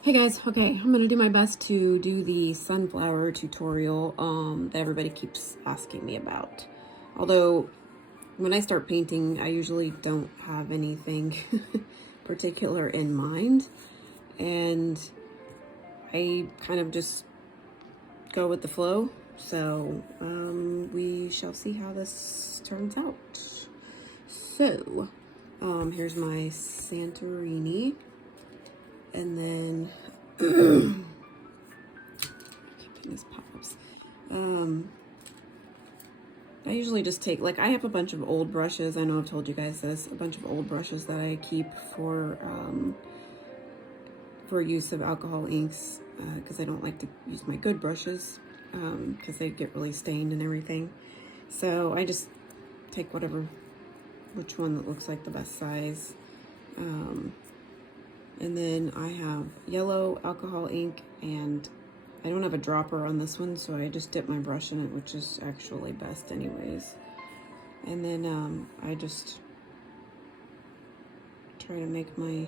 Hey guys, okay, I'm gonna do my best to do the sunflower tutorial that everybody keeps asking me about. Although, when I start painting, I usually don't have anything particular in mind, and I kind of just go with the flow. So, we shall see how this turns out. So, here's my Santorini, and then these pop-ups. I usually just take, like, I have a bunch of old brushes. I know I've told you guys this, a bunch of old brushes that I keep for use of alcohol inks, because I don't like to use my good brushes because they get really stained and everything. So I just take which one that looks like the best size. And then I have yellow alcohol ink, and I don't have a dropper on this one, so I just dip my brush in it, which is actually best anyways. And then I just try to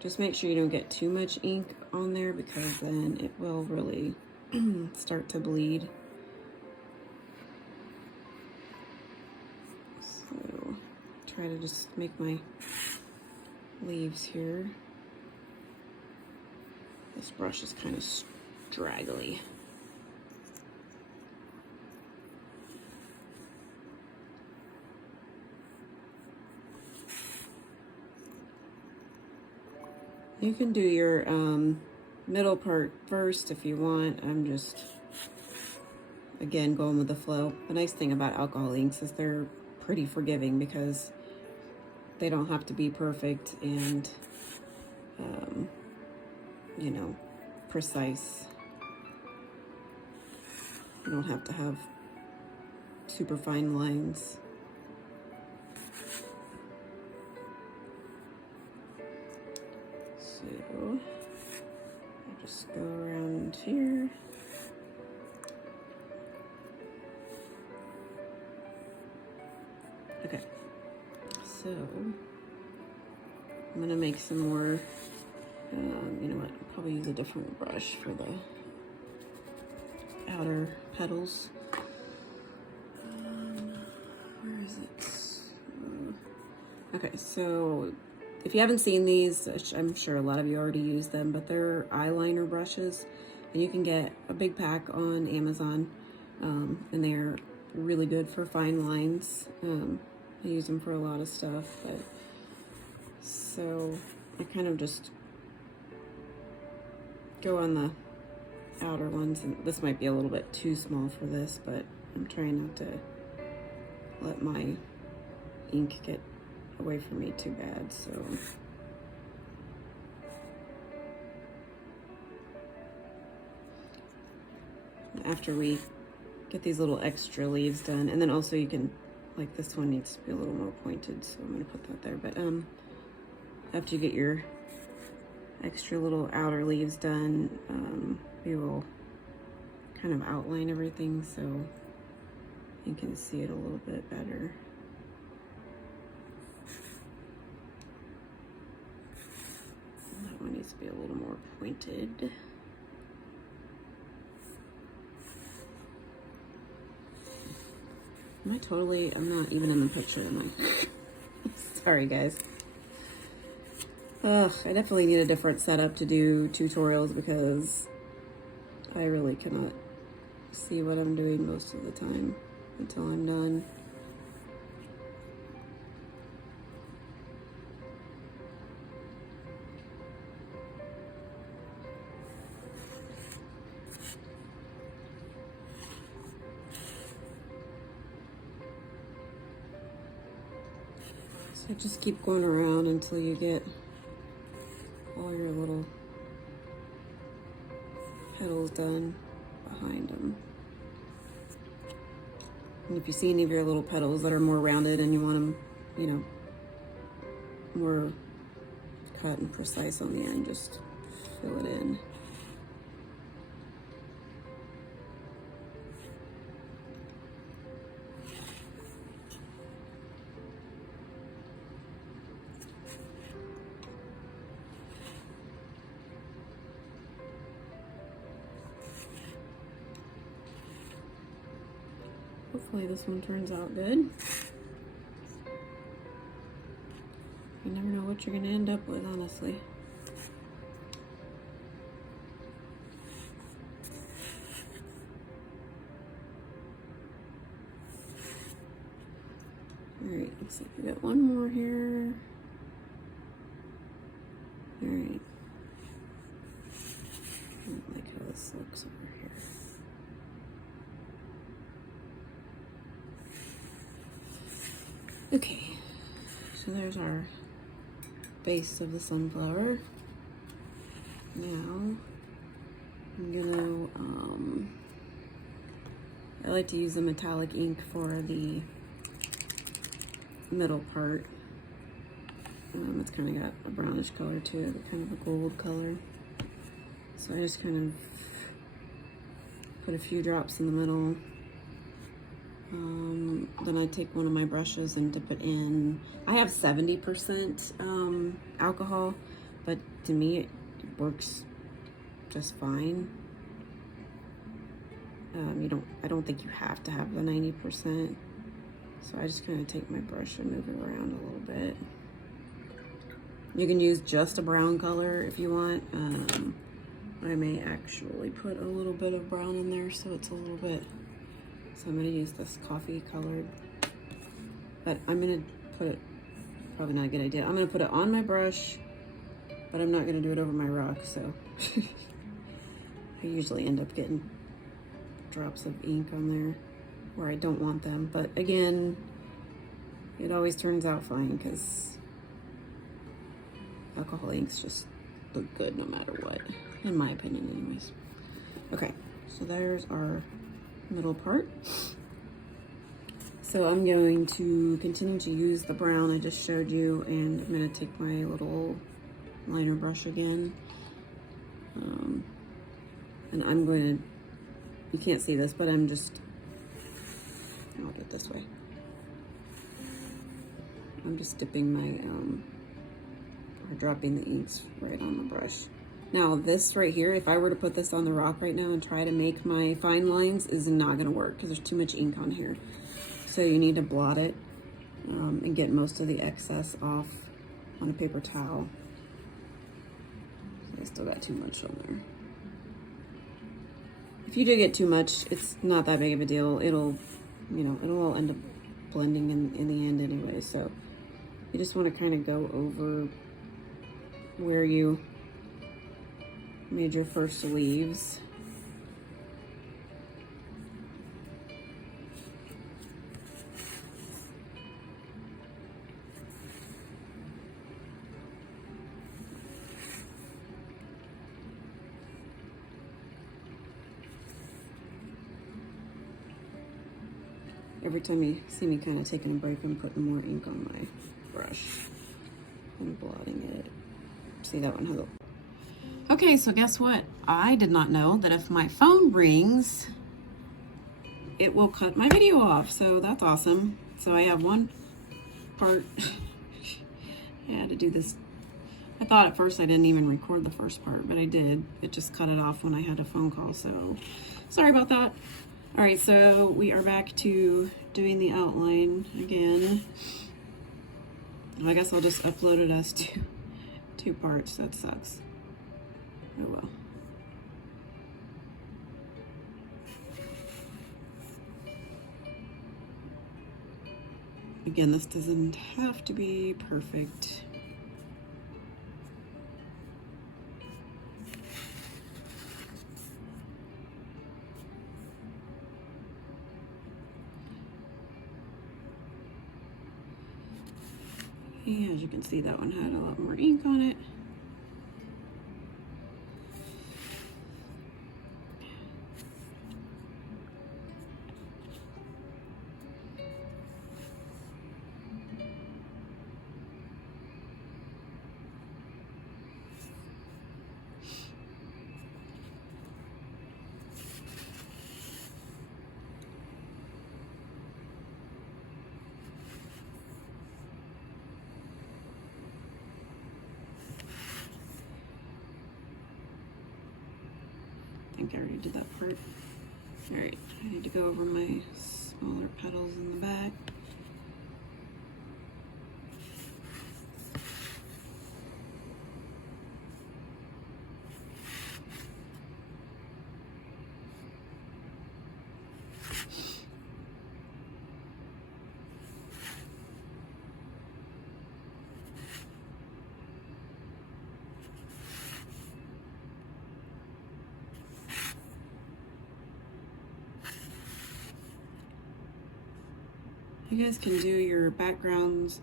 just make sure you don't get too much ink on there, because then it will really start to bleed. So try to just make my leaves here. This brush is kind of straggly. You can do your middle part first if you want. I'm just, again, going with the flow. The nice thing about alcohol inks is they're pretty forgiving because they don't have to be perfect and, you know, precise. You don't have to have super fine lines. So I'll just go around here. Okay, so I'm gonna make some more, you know what, I'll probably use a different brush for the outer petals. Where is it? Okay, so if you haven't seen these, I'm sure a lot of you already use them, but they're eyeliner brushes, and you can get a big pack on Amazon, and they're really good for fine lines. I use them for a lot of stuff, but so I kind of just go on the outer ones, and this might be a little bit too small for this, but I'm trying not to let my ink get away from me too bad. So after we get these little extra leaves done, and then also you can, like, this one needs to be a little more pointed, so I'm gonna put that there. But after you get your extra little outer leaves done, we will kind of outline everything so you can see it a little bit better. That one needs to be a little more pointed. I'm not even in the picture, am I? Sorry, guys. Ugh, I definitely need a different setup to do tutorials because I really cannot see what I'm doing most of the time until I'm done. So just keep going around until you get all your little petals done behind them. And if you see any of your little petals that are more rounded and you want them, you know, more cut and precise on the end, just fill it in. Hopefully this one turns out good. You never know what you're gonna end up with, honestly. Alright, looks like we got one more here. Alright. I don't like how this looks over here. Okay, so there's our base of the sunflower. Now, I'm gonna, I like to use a metallic ink for the middle part. It's kind of got a brownish color to it, kind of a gold color. So I just kind of put a few drops in the middle. Then I take one of my brushes and dip it in. I have 70% alcohol, but to me it works just fine. I don't think you have to have the 90%. So I just kind of take my brush and move it around a little bit. You can use just a brown color if you want. I may actually put a little bit of brown in there so it's a little bit, so I'm gonna use this coffee colored, but I'm gonna put it, probably not a good idea. I'm gonna put it on my brush, but I'm not gonna do it over my rock, so I usually end up getting drops of ink on there where I don't want them. But again, it always turns out fine because alcohol inks just look good no matter what, in my opinion anyways. Okay, so there's our middle part. So I'm going to continue to use the brown I just showed you, and I'm going to take my little liner brush again. And I'm going to, you can't see this, but I'll do it this way. I'm just dipping my, or dropping the inks right on the brush. Now this right here, if I were to put this on the rock right now and try to make my fine lines, is not gonna work because there's too much ink on here. So you need to blot it and get most of the excess off on a paper towel. So I still got too much on there. If you do get too much, it's not that big of a deal. It'll all end up blending in the end anyway. So you just want to kind of go over where you made your first leaves. Every time you see me kind of taking a break, I'm putting more ink on my brush and blotting it. See, that one has a... Okay, so guess what? I did not know that if my phone rings, it will cut my video off. So that's awesome. So I have one part. I had to do this. I thought at first I didn't even record the first part, but I did. It just cut it off when I had a phone call. So sorry about that. All right, so we are back to doing the outline again. I guess I'll just upload it as two parts. That sucks. Oh well. Again, this doesn't have to be perfect. And as you can see, that one had a lot more ink on it. I think I already did that part. All right, I need to go over my Smaller petals in the back. You guys can do your backgrounds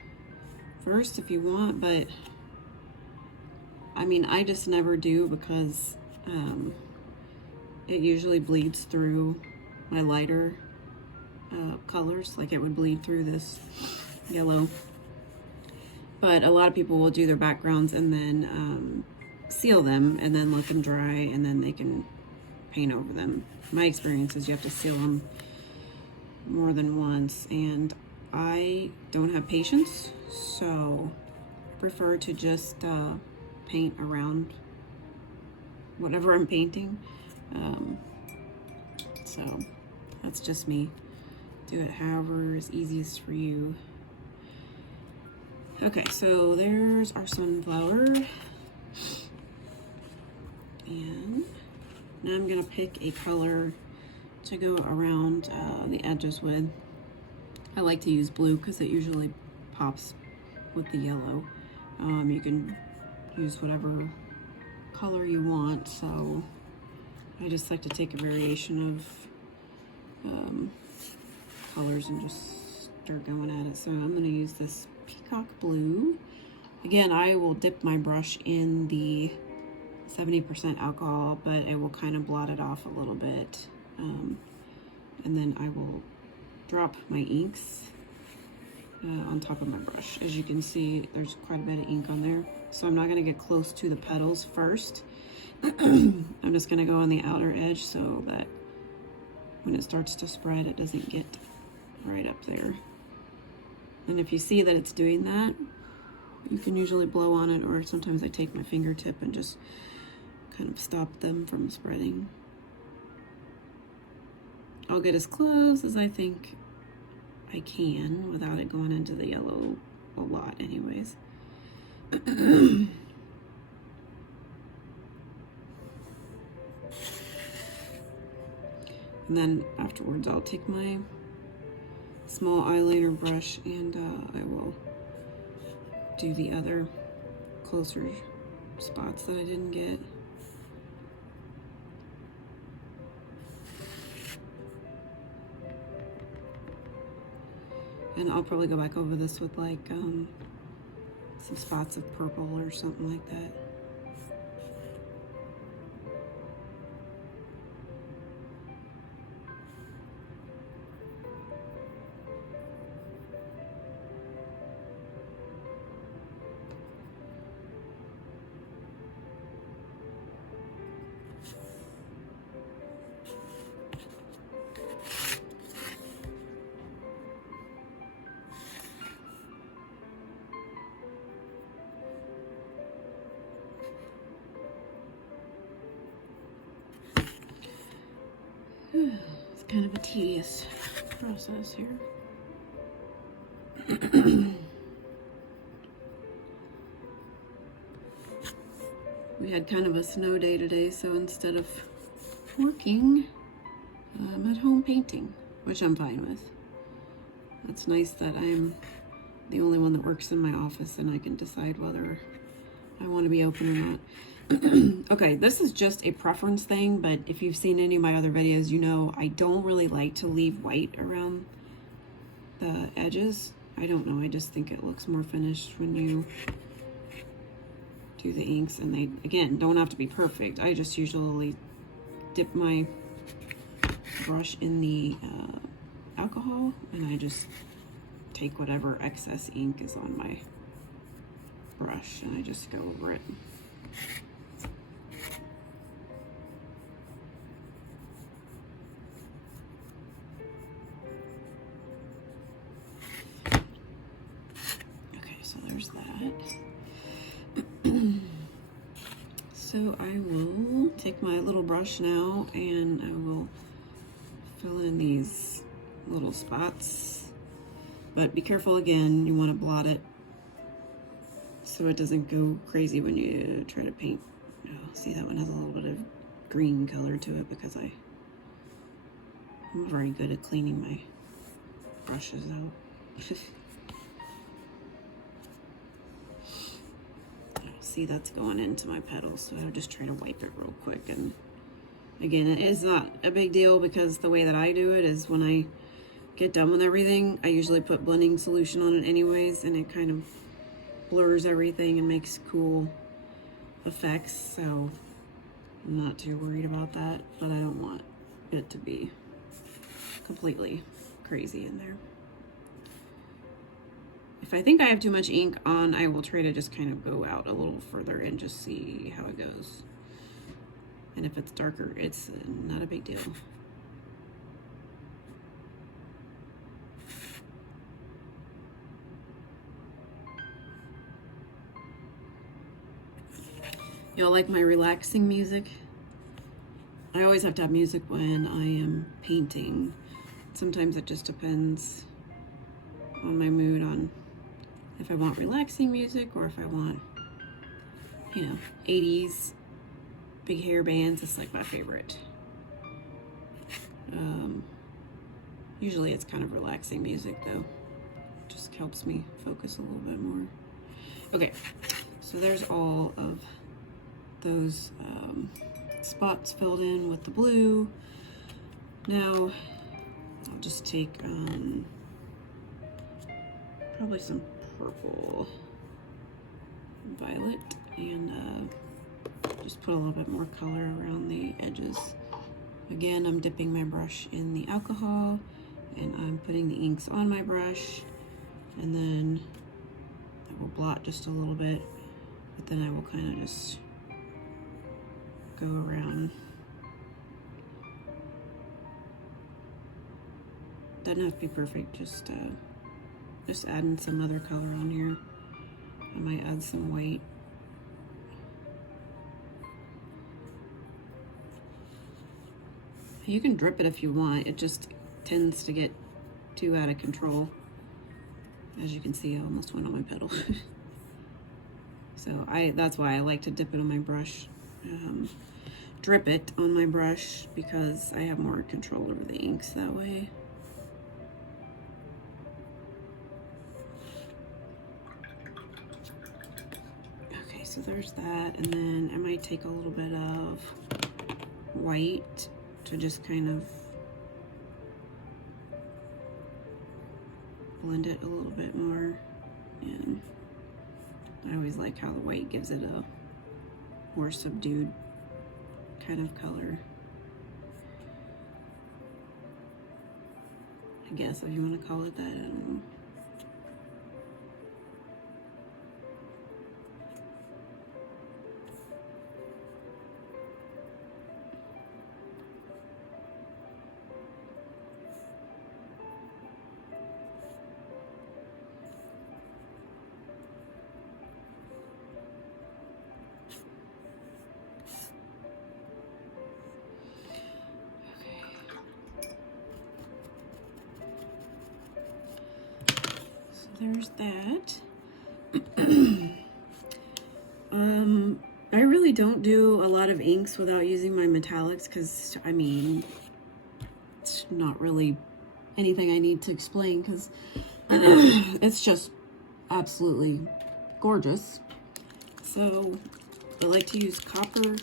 first if you want, but I mean, I just never do because it usually bleeds through my lighter colors, like it would bleed through this yellow. But a lot of people will do their backgrounds and then seal them and then let them dry and then they can paint over them. My experience is you have to seal them more than once, and I don't have patience, so I prefer to just paint around whatever I'm painting. So that's just me. Do it however is easiest for you. Okay, so there's our sunflower. And now I'm gonna pick a color to go around the edges with. I like to use blue because it usually pops with the yellow. You can use whatever color you want, so I just like to take a variation of colors and just start going at it. So I'm going to use this peacock blue. Again, I will dip my brush in the 70% alcohol, but it will kind of blot it off a little bit. And then I will drop my inks on top of my brush. As you can see, there's quite a bit of ink on there. So I'm not going to get close to the petals first. I'm just going to go on the outer edge so that when it starts to spread, it doesn't get right up there. And if you see that it's doing that, you can usually blow on it, or sometimes I take my fingertip and just kind of stop them from spreading. I'll get as close as I think I can without it going into the yellow a lot anyways. And then afterwards I'll take my small eyeliner brush and I will do the other closer spots that I didn't get. And I'll probably go back over this with like some spots of purple or something like that. It's kind of a tedious process here. We had kind of a snow day today, so instead of working, I'm at home painting, which I'm fine with. It's nice that I'm the only one that works in my office and I can decide whether I want to be open or not. Okay, this is just a preference thing, but if you've seen any of my other videos, you know I don't really like to leave white around the edges. I don't know, I just think it looks more finished when you do the inks, and they, again, don't have to be perfect. I just usually dip my brush in the alcohol, and I just take whatever excess ink is on my brush and I just go over it. Okay, so there's that. So I will take my little brush now and I will fill in these little spots. But be careful again, you want to blot it so it doesn't go crazy when you try to paint. Oh, see, that one has a little bit of green color to it because I'm very good at cleaning my brushes out. See, that's going into my petals, so I'll just try to wipe it real quick. And again, it is not a big deal because the way that I do it is when I get done with everything, I usually put blending solution on it anyways, and it kind of blurs everything and makes cool effects, so I'm not too worried about that, but I don't want it to be completely crazy in there. If I think I have too much ink on, I will try to just kind of go out a little further and just see how it goes. And if it's darker, it's not a big deal. Y'all like my relaxing music? I always have to have music when I am painting. Sometimes it just depends on my mood, on if I want relaxing music or if I want, you know, 80s big hair bands. It's like my favorite. Usually it's kind of relaxing music though. Just helps me focus a little bit more. Okay, so there's all of those spots filled in with the blue. Now I'll just take probably some purple violet and just put a little bit more color around the edges. Again, I'm dipping my brush in the alcohol and I'm putting the inks on my brush, and then I will blot just a little bit, but then I will kind of just go around. Doesn't have to be perfect, just adding some other color on here. I might add some white. You can drip it if you want. It just tends to get too out of control. As you can see, I almost went on my petal. So that's why I like to dip it on my brush. Drip it on my brush because I have more control over the inks that way. Okay, so there's that, and then I might take a little bit of white to just kind of blend it a little bit more. And I always like how the white gives it a more subdued kind of color, I guess, if you want to call it that. I don't know. There's that. I really don't do a lot of inks without using my metallics because, I mean, it's not really anything I need to explain because it's just absolutely gorgeous. So I like to use copper,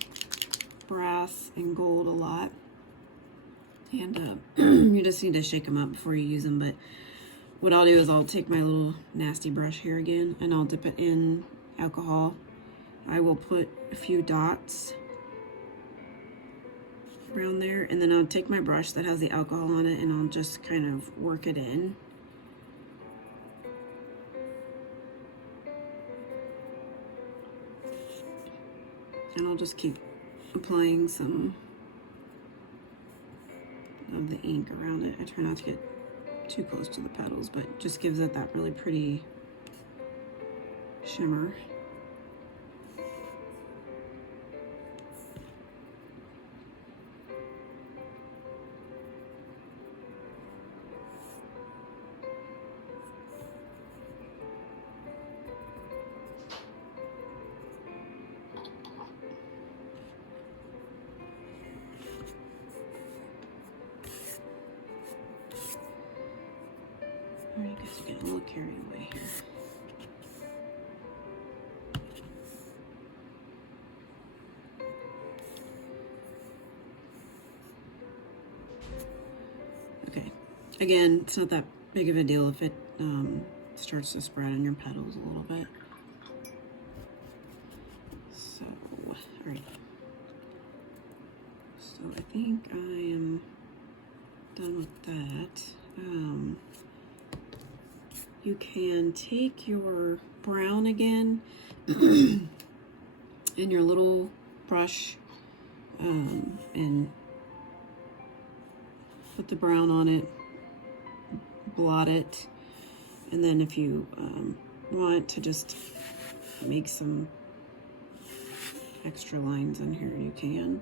brass, and gold a lot. And you just need to shake them up before you use them, but what I'll do is I'll take my little nasty brush here again and I'll dip it in alcohol. I will put a few dots around there, and then I'll take my brush that has the alcohol on it and I'll just kind of work it in. And I'll just keep applying some of the ink around it. I try not to get too close to the petals, but it just gives it that really pretty shimmer. Getting a little carried away here. Okay, again, it's not that big of a deal if it starts to spread on your petals a little bit. So, all right. So I think I am done with that. You can take your brown again in your little brush and put the brown on it, blot it, and then if you want to just make some extra lines in here, you can.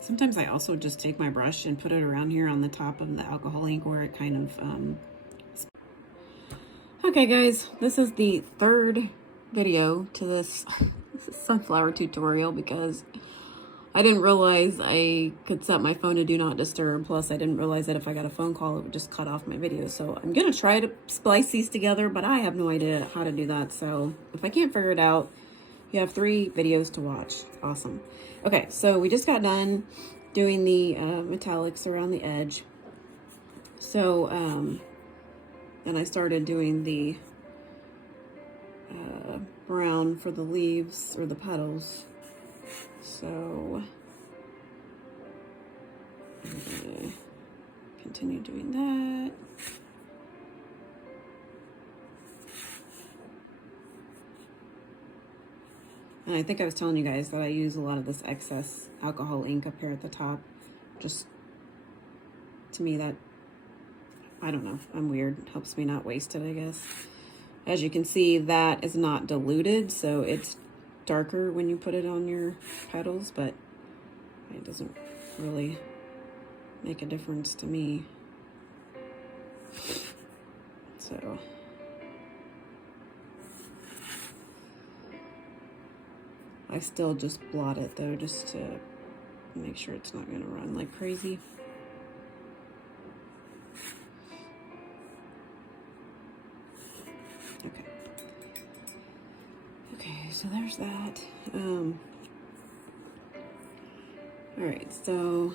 Sometimes I also just take my brush and put it around here on the top of the alcohol ink where it kind of... Okay guys, this is the third video to this sunflower tutorial because I didn't realize I could set my phone to do not disturb. Plus I didn't realize that if I got a phone call, it would just cut off my video. So I'm gonna try to splice these together, but I have no idea how to do that. So if I can't figure it out, you have 3 videos to watch. Awesome. Okay, so we just got done doing the metallics around the edge. So, and I started doing the brown for the leaves or the petals. So, I'm gonna continue doing that. And I think I was telling you guys that I use a lot of this excess alcohol ink up here at the top. Just, to me, that, I don't know, I'm weird. It helps me not waste it, I guess. As you can see, that is not diluted, so it's darker when you put it on your petals, but it doesn't really make a difference to me. So... I still just blot it though, just to make sure it's not gonna run like crazy. Okay. Okay, so there's that. All right, so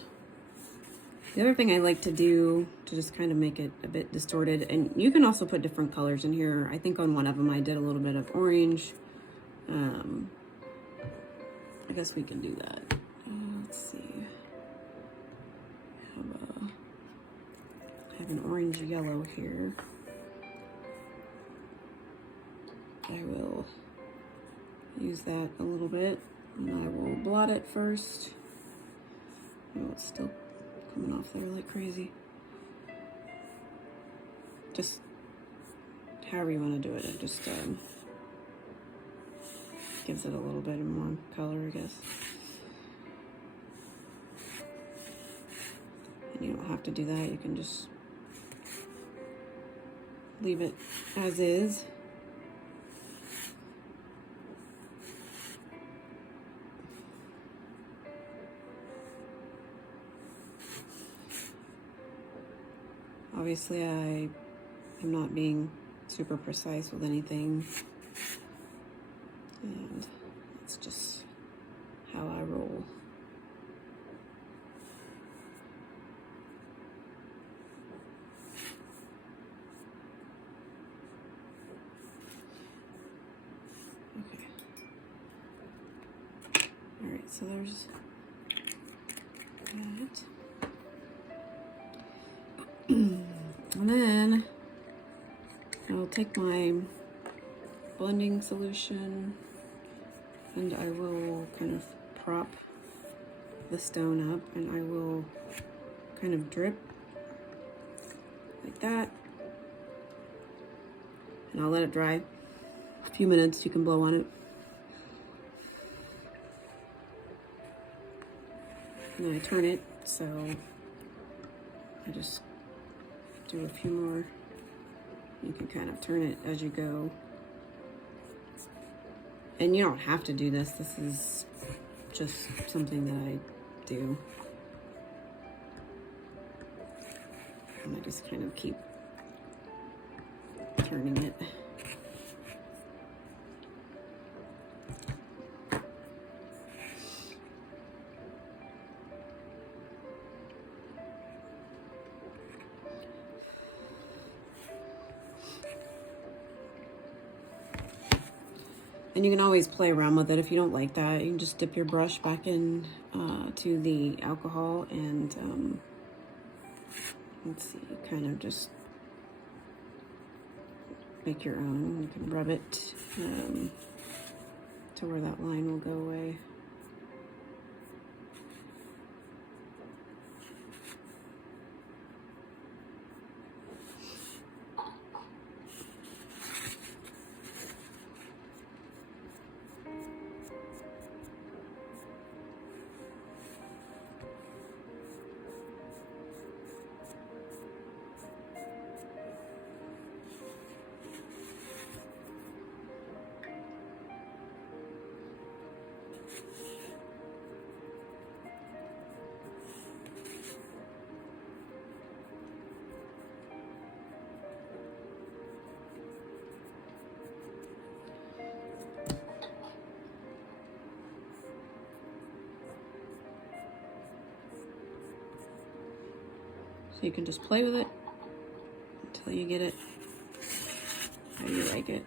the other thing I like to do to just kind of make it a bit distorted, and you can also put different colors in here. I think on one of them I did a little bit of orange. I guess we can do that. Let's see. I have an orange yellow here. I will use that a little bit, and I will blot it first. Oh, it's still coming off there like crazy. Just however you want to do it. It just gives it a little bit more color, I guess. And you don't have to do that. You can just leave it as is. Obviously, I am not being super precise with anything. And it's just how I roll. Okay. All right, so there's that. And then I'll take my blending solution and I will kind of prop the stone up and I will kind of drip like that. And I'll let it dry a few minutes. You can blow on it. And then I turn it, so I just do a few more. You can kind of turn it as you go. And you don't have to do this. This is just something that I do. And I just kind of keep turning it. And you can always play around with it if you don't like that. You can just dip your brush back in to the alcohol and let's see, kind of just make your own. You can rub it to where that line will go away. So you can just play with it until you get it how you like it.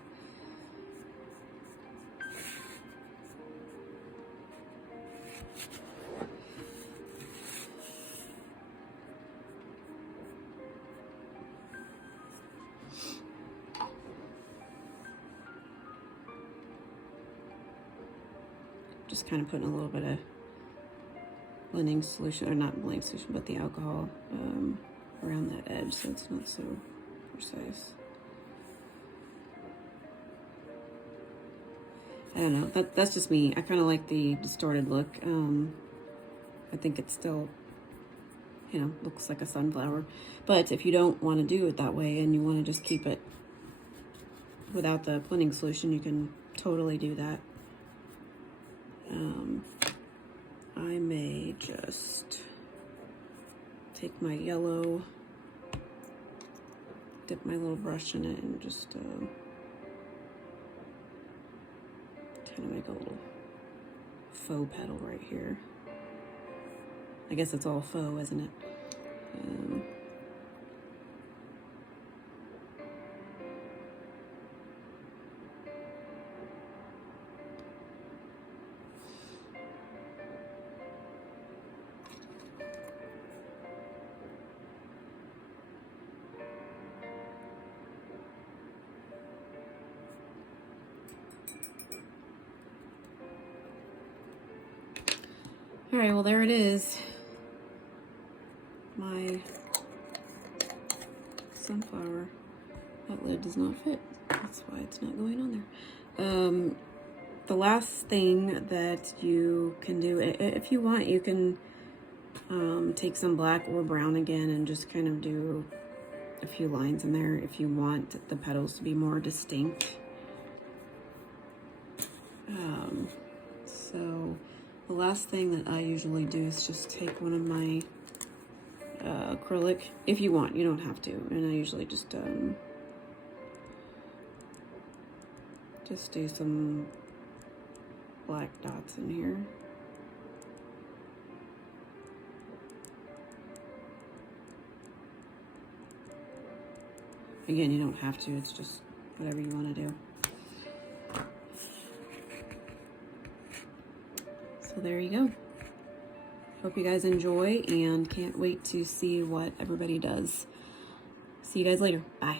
Just kind of putting a little bit of blending solution, or not blending solution, but the alcohol around that edge so it's not so precise. I don't know, that's just me. I kind of like the distorted look. I think it still, you know, looks like a sunflower. But if you don't want to do it that way and you want to just keep it without the blending solution, you can totally do that. I may just take my yellow, dip my little brush in it, and just kind of make a little faux petal right here. I guess it's all faux, isn't it? All right, well, there it is. My sunflower. That lid does not fit. That's why it's not going on there. The last thing that you can do, if you want, you can take some black or brown again and just kind of do a few lines in there if you want the petals to be more distinct. So the last thing that I usually do is just take one of my acrylic, if you want, you don't have to, and I usually just do some black dots in here. Again, you don't have to, it's just whatever you want to do. So there you go. Hope you guys enjoy and can't wait to see what everybody does. See you guys later. Bye.